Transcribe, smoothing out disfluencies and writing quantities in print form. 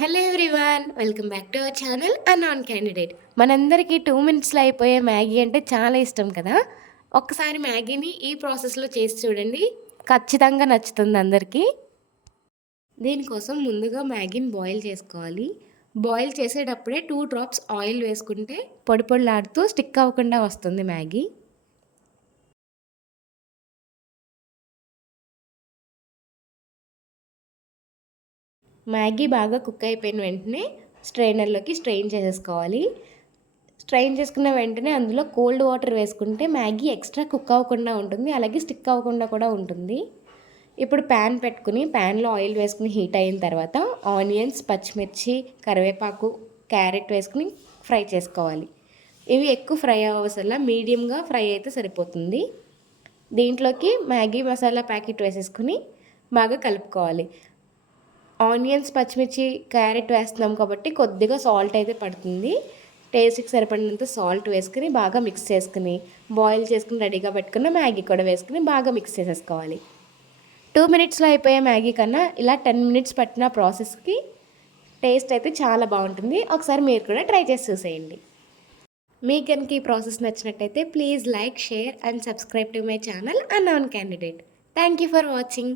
Hello everyone, welcome back to our channel unknown candidate. మనందరికీ 2 మినిట్స్‌లో అయిపోయే మ్యాగీ అంటే చాలా ఇష్టం కదా! ఒక్కసారి మ్యాగీని ఈ ప్రాసెస్‌లో చేసి చూడండి. ఖచ్చితంగా నచ్చుతుంది అందరికీ. దీనికోసం ముందుగా మ్యాగీని బాయిల్ చేసుకోవాలి. బాయిల్ చేసేటప్పుడే 2 డ్రాప్స్ ఆయిల్ వేసుకుంటే పొడి పొడిలాడుతూ స్టిక్ అవ్వకుండా వస్తుంది మ్యాగీ. మ్యాగీ బాగా కుక్ అయిపోయిన వెంటనే స్ట్రైనర్లోకి స్ట్రెయిన్ చేసేసుకోవాలి. స్ట్రెయిన్ చేసుకున్న వెంటనే అందులో కోల్డ్ వాటర్ వేసుకుంటే మ్యాగీ ఎక్స్ట్రా కుక్ అవ్వకుండా ఉంటుంది, అలాగే స్టిక్ అవ్వకుండా కూడా ఉంటుంది. ఇప్పుడు ప్యాన్ పెట్టుకుని ప్యాన్లో ఆయిల్ వేసుకుని హీట్ అయిన తర్వాత ఆనియన్స్, పచ్చిమిర్చి, కరివేపాకు, క్యారెట్ వేసుకుని ఫ్రై చేసుకోవాలి. ఇవి ఎక్కువ ఫ్రై అవ్వసల మీడియంగా ఫ్రై అయితే సరిపోతుంది. దీంట్లోకి మ్యాగీ మసాలా ప్యాకెట్ వేసేసుకుని బాగా కలుపుకోవాలి. ఆనియన్స్, పచ్చిమిర్చి, క్యారెట్ వేస్తున్నాం కాబట్టి కొద్దిగా సాల్ట్ అయితే పడుతుంది. టేస్ట్కి సరిపడినంత సాల్ట్ వేసుకుని బాగా మిక్స్ చేసుకుని బాయిల్ చేసుకుని రెడీగా పెట్టుకున్న మ్యాగీ కూడా వేసుకుని బాగా మిక్స్ చేసేసుకోవాలి. 2 మినిట్స్లో అయిపోయే మ్యాగీ కన్నా ఇలా 10 మినిట్స్ పట్టిన ప్రాసెస్కి టేస్ట్ అయితే చాలా బాగుంటుంది. ఒకసారి మీరు కూడా ట్రై చేసి చూసేయండి. మీకు కనుక ఈ ప్రాసెస్ నచ్చినట్టయితే please like, share and subscribe to my channel unknown candidate. Thank you for watching.